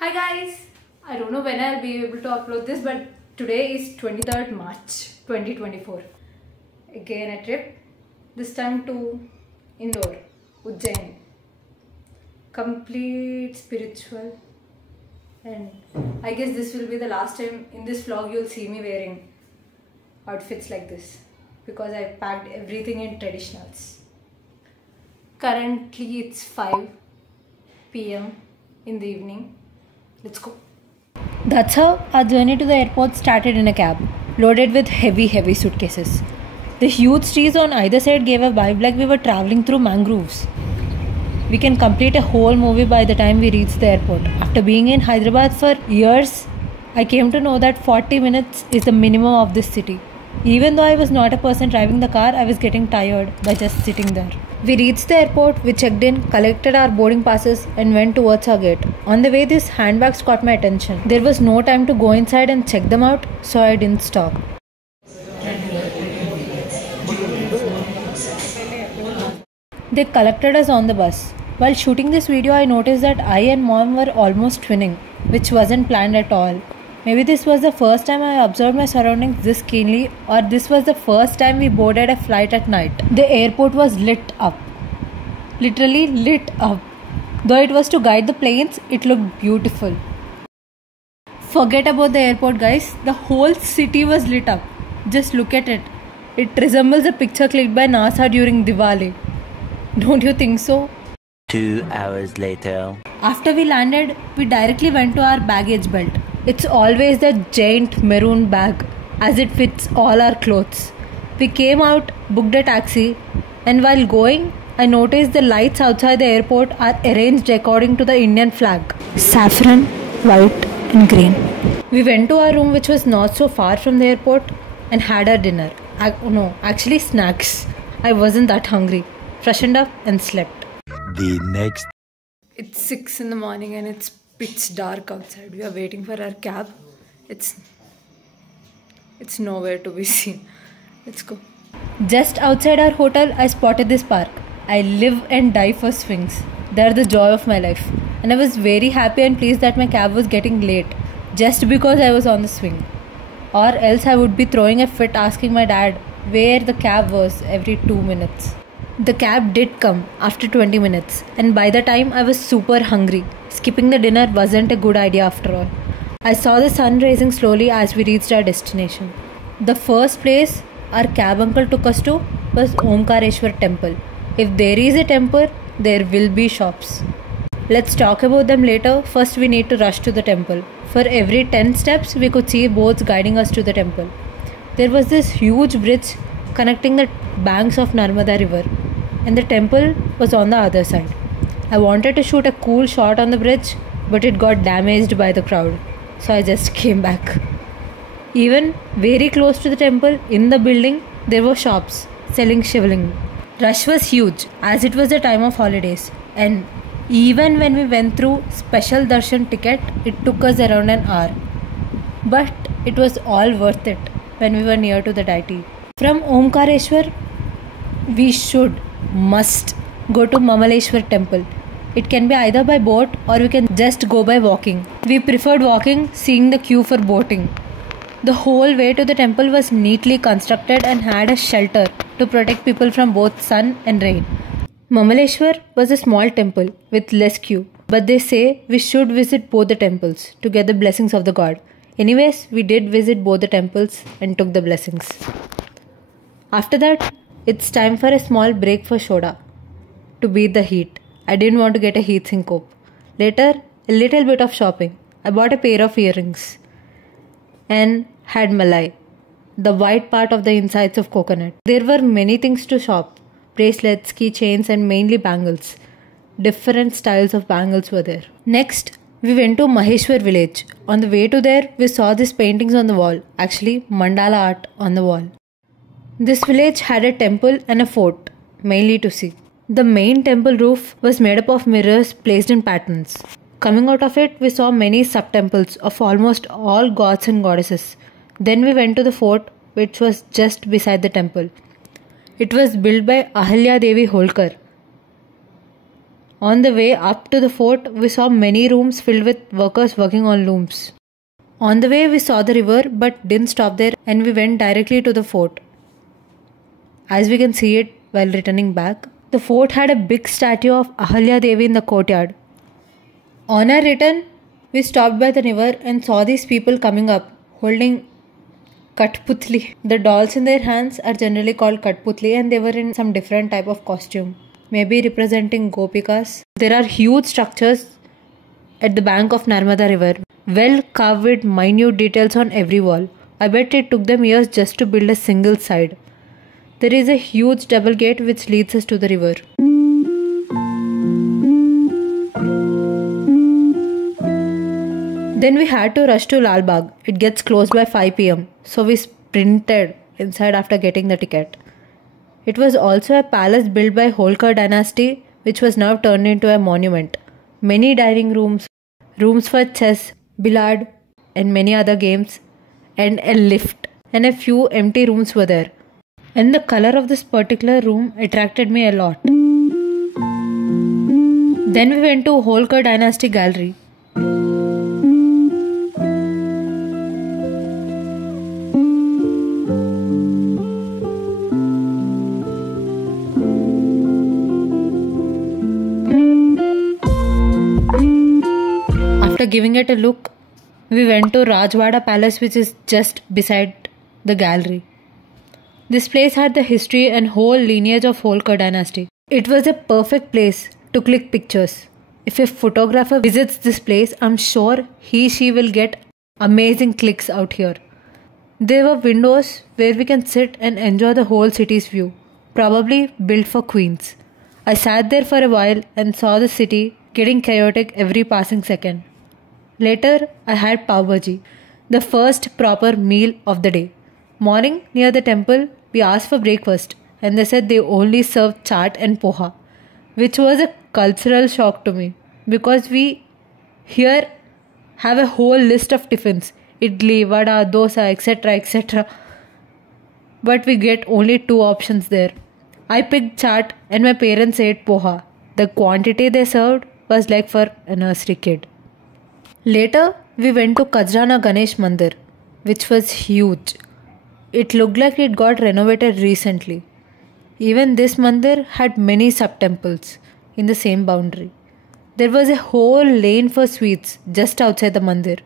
Hi guys! I don't know when I'll be able to upload this, but today is 23rd March 2024. Again a trip, this time to Indore, Ujjain. Complete spiritual, and I guess this will be the last time in this vlog you'll see me wearing outfits like this because I packed everything in traditionals. Currently it's 5 PM in the evening. Let's go. That's how our journey to the airport started in a cab, loaded with heavy suitcases. The huge trees on either side gave a vibe like we were traveling through mangroves. We can complete a whole movie by the time we reach the airport. After being in Hyderabad for years, I came to know that 40 minutes is the minimum of this city. Even though I was not a person driving the car, I was getting tired by just sitting there. We reached the airport, we checked in, collected our boarding passes and went towards our gate. On the way, these handbags caught my attention. There was no time to go inside and check them out, so I didn't stop. They collected us on the bus. While shooting this video, I noticed that I and mom were almost twinning, which wasn't planned at all. Maybe this was the first time I observed my surroundings this keenly, or this was the first time we boarded a flight at night. The airport was lit up. Literally lit up. Though it was to guide the planes, it looked beautiful. Forget about the airport, guys. The whole city was lit up. Just look at it. It resembles a picture clicked by NASA during Diwali. Don't you think so? 2 hours later. After we landed, we directly went to our baggage belt. It's always the giant maroon bag, as it fits all our clothes. We came out, booked a taxi, and while going, I noticed the lights outside the airport are arranged according to the Indian flag. Saffron, white and green. We went to our room, which was not so far from the airport, and had our dinner. Actually snacks. I wasn't that hungry. Freshened up and slept. The next. It's 6 in the morning and it's pitch dark outside. We are waiting for our cab. It's nowhere to be seen. Let's go. Just outside our hotel, I spotted this park. I live and die for swings. They're the joy of my life. And I was very happy and pleased that my cab was getting late just because I was on the swing. Or else I would be throwing a fit asking my dad where the cab was every 2 minutes. The cab did come after 20 minutes, and by the time I was super hungry. Skipping the dinner wasn't a good idea after all. I saw the sun rising slowly as we reached our destination. The first place our cab uncle took us to was Omkareshwar temple. If there is a temple, there will be shops. Let's talk about them later. First we need to rush to the temple. For every 10 steps, we could see boats guiding us to the temple. There was this huge bridge connecting the banks of Narmada river, and the temple was on the other side. I wanted to shoot a cool shot on the bridge, but it got damaged by the crowd, so I just came back. Even very close to the temple, in the building, there were shops selling shivling. Rush was huge as it was the time of holidays, and even when we went through special darshan ticket, it took us around an hour. But it was all worth it when we were near to the deity. From Omkareshwar, we must go to Mamaleshwar temple. It can be either by boat or we can just go by walking. We preferred walking, seeing the queue for boating. The whole way to the temple was neatly constructed and had a shelter to protect people from both sun and rain. Mamaleshwar was a small temple with less queue, but they say we should visit both the temples to get the blessings of the god. Anyways, we did visit both the temples and took the blessings. After that, it's time for a small break for soda to beat the heat. I didn't want to get a heat syncope. Later, a little bit of shopping. I bought a pair of earrings and had malai, the white part of the insides of coconut. There were many things to shop. Bracelets, keychains and mainly bangles. Different styles of bangles were there. Next, we went to Maheshwar village. On the way to there, we saw these paintings on the wall. Actually, mandala art on the wall. This village had a temple and a fort, mainly to see. The main temple roof was made up of mirrors placed in patterns. Coming out of it, we saw many sub-temples of almost all gods and goddesses. Then we went to the fort, which was just beside the temple. It was built by Ahalya Devi Holkar. On the way up to the fort, we saw many rooms filled with workers working on looms. On the way, we saw the river but didn't stop there and we went directly to the fort. As we can see it while returning back, the fort had a big statue of Ahalya Devi in the courtyard. On our return, we stopped by the river and saw these people coming up holding Katputli. The dolls in their hands are generally called Katputli and they were in some different type of costume, maybe representing Gopikas. There are huge structures at the bank of Narmada river, well carved with minute details on every wall. I bet it took them years just to build a single side. There is a huge double gate which leads us to the river. Then we had to rush to Lal Bagh. It gets closed by 5 pm, so we sprinted inside after getting the ticket. It was also a palace built by Holkar dynasty which was now turned into a monument. Many dining rooms, rooms for chess, billard and many other games, and a lift, and a few empty rooms were there. And the color of this particular room attracted me a lot. Then we went to Holkar dynasty gallery. After giving it a look, we went to Rajwada Palace which is just beside the gallery. This place had the history and whole lineage of Holkar dynasty. It was a perfect place to click pictures. If a photographer visits this place, I'm sure she will get amazing clicks out here. There were windows where we can sit and enjoy the whole city's view, probably built for queens. I sat there for a while and saw the city getting chaotic every passing second. Later, I had pav bhaji, the first proper meal of the day. Morning, near the temple, we asked for breakfast and they said they only serve chaat and poha, which was a cultural shock to me because we here have a whole list of tiffins, idli, vada, dosa, etc., etc. But we get only 2 options there. I picked chaat and my parents ate poha. The quantity they served was like for a nursery kid. Later, we went to Kajrana Ganesh Mandir, which was huge. It looked like it got renovated recently. Even this mandir had many sub-temples in the same boundary. There was a whole lane for sweets just outside the mandir,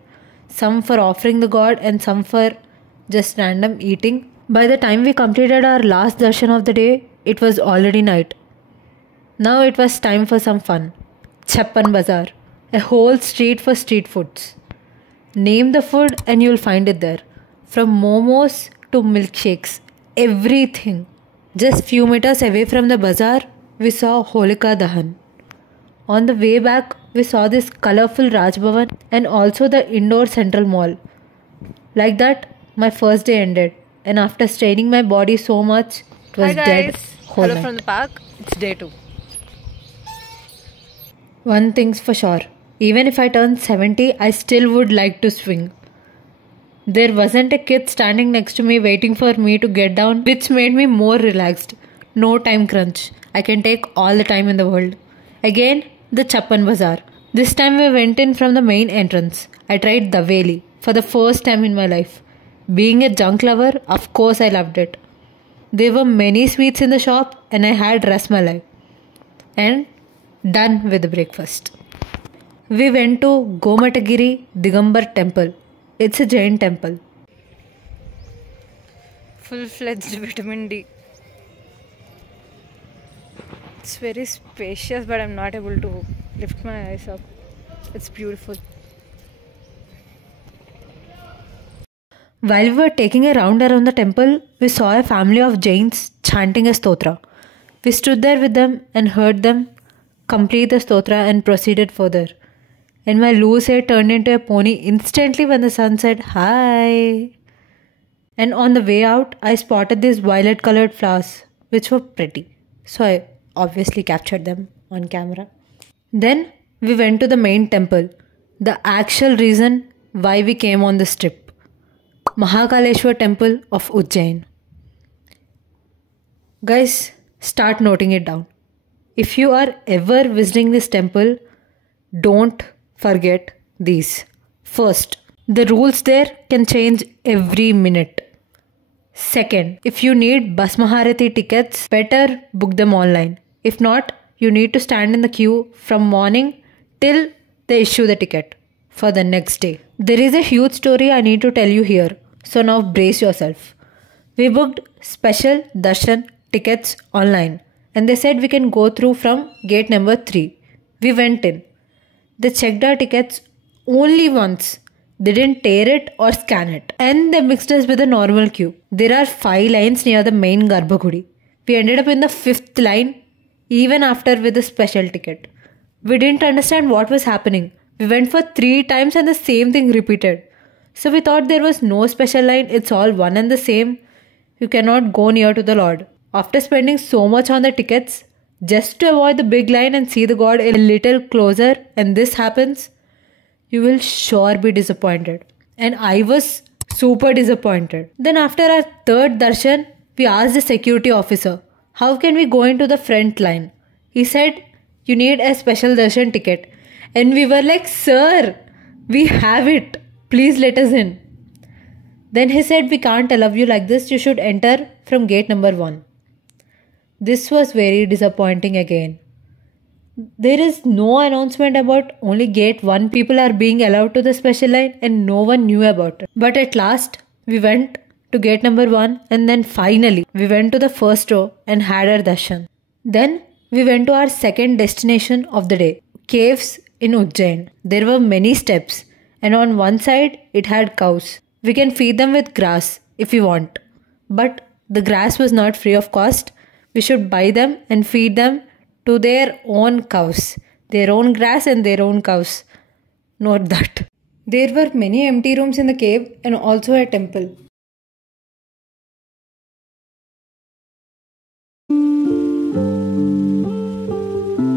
some for offering the god and some for just random eating. By the time we completed our last darshan of the day, it was already night. Now it was time for some fun. Chappan Bazaar, a whole street for street foods. Name the food and you'll find it there. From momos to milkshakes, everything. Just few meters away from the bazaar, we saw Holika Dahan. On the way back, we saw this colorful Raj Bhavan and also the indoor central mall. Like that, my first day ended. And after straining my body so much, it was dead. Hello from the park. It's day 2. One thing's for sure. Even if I turn 70, I still would like to swing. There wasn't a kid standing next to me waiting for me to get down, which made me more relaxed. No time crunch. I can take all the time in the world. Again, the Chappan Bazaar. This time we went in from the main entrance. I tried Daveli for the first time in my life. Being a junk lover, of course I loved it. There were many sweets in the shop and I had rasmalai. And done with the breakfast. We went to Gomatagiri Digambar temple. It's a Jain temple. Full-fledged vitamin D. It's very spacious, but I'm not able to lift my eyes up. It's beautiful. While we were taking a round around the temple, we saw a family of Jains chanting a stotra. We stood there with them and heard them complete the stotra and proceeded further. And my loose hair turned into a pony instantly when the sun said hi. And on the way out, I spotted these violet colored flowers, which were pretty. So I obviously captured them on camera. Then we went to the main temple, the actual reason why we came on this trip. Mahakaleshwar temple of Ujjain. Guys, start noting it down. If you are ever visiting this temple, don't forget these. First, the rules there can change every minute. Second, if you need Bas Maharati tickets, better book them online. If not, you need to stand in the queue from morning till they issue the ticket for the next day. There is a huge story I need to tell you here, so now brace yourself. We booked special darshan tickets online and they said we can go through from gate number 3. We went in. They checked our tickets only once. They didn't tear it or scan it. And they mixed us with a normal queue. There are 5 lines near the main Garbhagudi. We ended up in the 5th line even after with a special ticket. We didn't understand what was happening. We went for 3 times and the same thing repeated. So we thought there was no special line, it's all one and the same. You cannot go near to the Lord. After spending so much on the tickets, just to avoid the big line and see the God a little closer, and this happens, you will sure be disappointed. And I was super disappointed. Then after our 3rd darshan, we asked the security officer, how can we go into the front line? He said, you need a special darshan ticket. And we were like, sir, we have it. Please let us in. Then he said, we can't allow you like this. You should enter from gate number 1. This was very disappointing again. There is no announcement about only gate 1 people are being allowed to the special line and no one knew about it. But at last, we went to gate number 1 and then finally, we went to the first row and had our darshan. Then, we went to our second destination of the day, caves in Ujjain. There were many steps and on one side, it had cows. We can feed them with grass if we want. But the grass was not free of cost. We should buy them and feed them to their own cows. Their own grass and their own cows. Note that. There were many empty rooms in the cave and also a temple.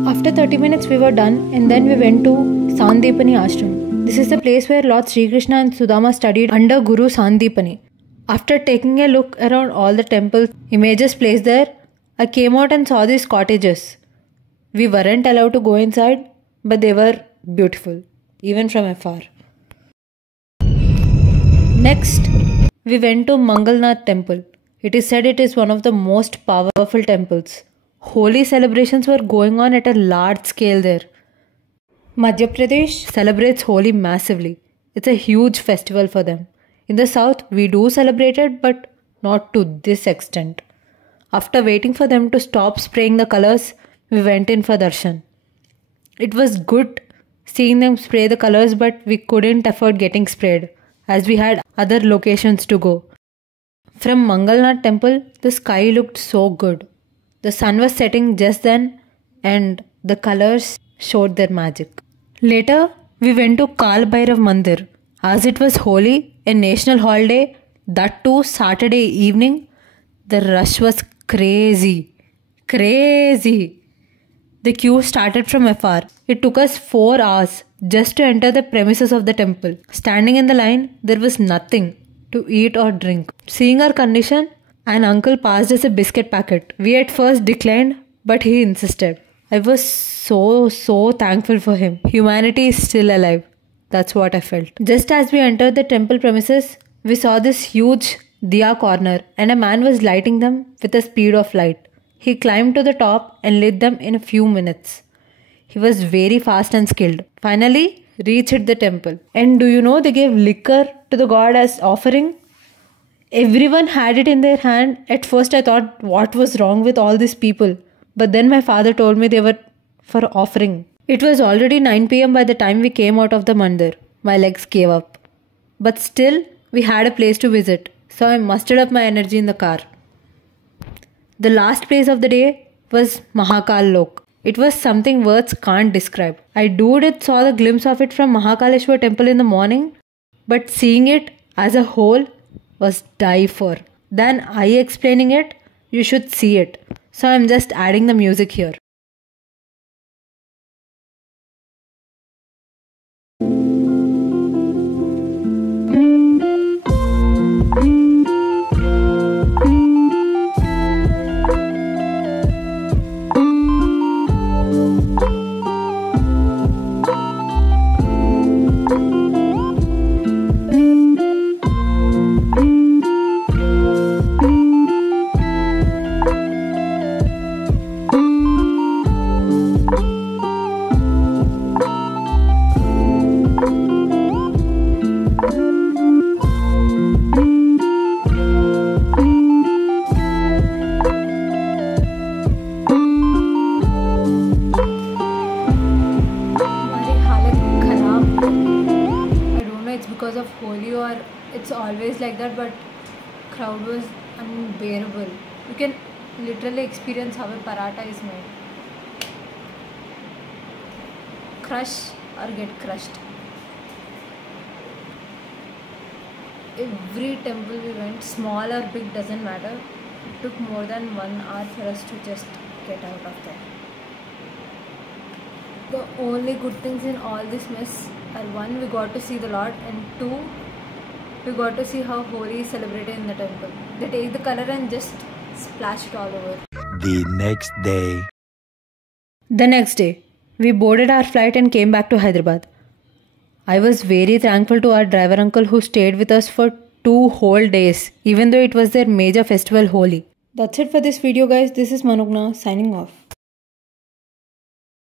After 30 minutes we were done and then we went to Sandipani Ashram. This is the place where Lord Sri Krishna and Sudama studied under Guru Sandipani. After taking a look around all the temple images placed there, I came out and saw these cottages. We weren't allowed to go inside, but they were beautiful, even from afar. Next, we went to Mangalnath temple. It is said it is one of the most powerful temples. Holy celebrations were going on at a large scale there. Madhya Pradesh celebrates Holi massively. It's a huge festival for them. In the south, we do celebrate it, but not to this extent. After waiting for them to stop spraying the colors, we went in for darshan. It was good seeing them spray the colors, but we couldn't afford getting sprayed as we had other locations to go. From Mangalnath temple, the sky looked so good. The sun was setting just then and the colors showed their magic. Later, we went to Kal Bhairav Mandir. As it was Holi, a national holiday, that too Saturday evening, the rush was crazy. Crazy! The queue started from afar. It took us 4 hours just to enter the premises of the temple. Standing in the line, there was nothing to eat or drink. Seeing our condition, an uncle passed us a biscuit packet. We at first declined, but he insisted. I was so thankful for him. Humanity is still alive. That's what I felt. Just as we entered the temple premises, we saw this huge diya corner and a man was lighting them with the speed of light. He climbed to the top and lit them in a few minutes. He was very fast and skilled. Finally, reached the temple. And do you know they gave liquor to the god as offering? Everyone had it in their hand. At first I thought what was wrong with all these people. But then my father told me they were for offering. It was already 9 p.m. by the time we came out of the mandir. My legs gave up. But still, we had a place to visit. So I mustered up my energy in the car. The last place of the day was Mahakal Lok. It was something words can't describe. I saw the glimpse of it from Mahakaleshwar temple in the morning, but seeing it as a whole was die for. Then I explaining it, you should see it. So I'm just adding the music here. because of Holi or it's always like that, but crowd was unbearable. You can literally experience how a paratha is made. Crush or get crushed. Every temple we went, small or big, doesn't matter. It took more than 1 hour for us to just get out of there. The only good things in all this mess are, 1, we got to see the Lord, and 2, we got to see how Holi is celebrated in the temple. They take the color and just splash it all over. The next day. The next day, we boarded our flight and came back to Hyderabad. I was very thankful to our driver uncle who stayed with us for 2 whole days, even though it was their major festival Holi. That's it for this video guys. This is Manugna signing off.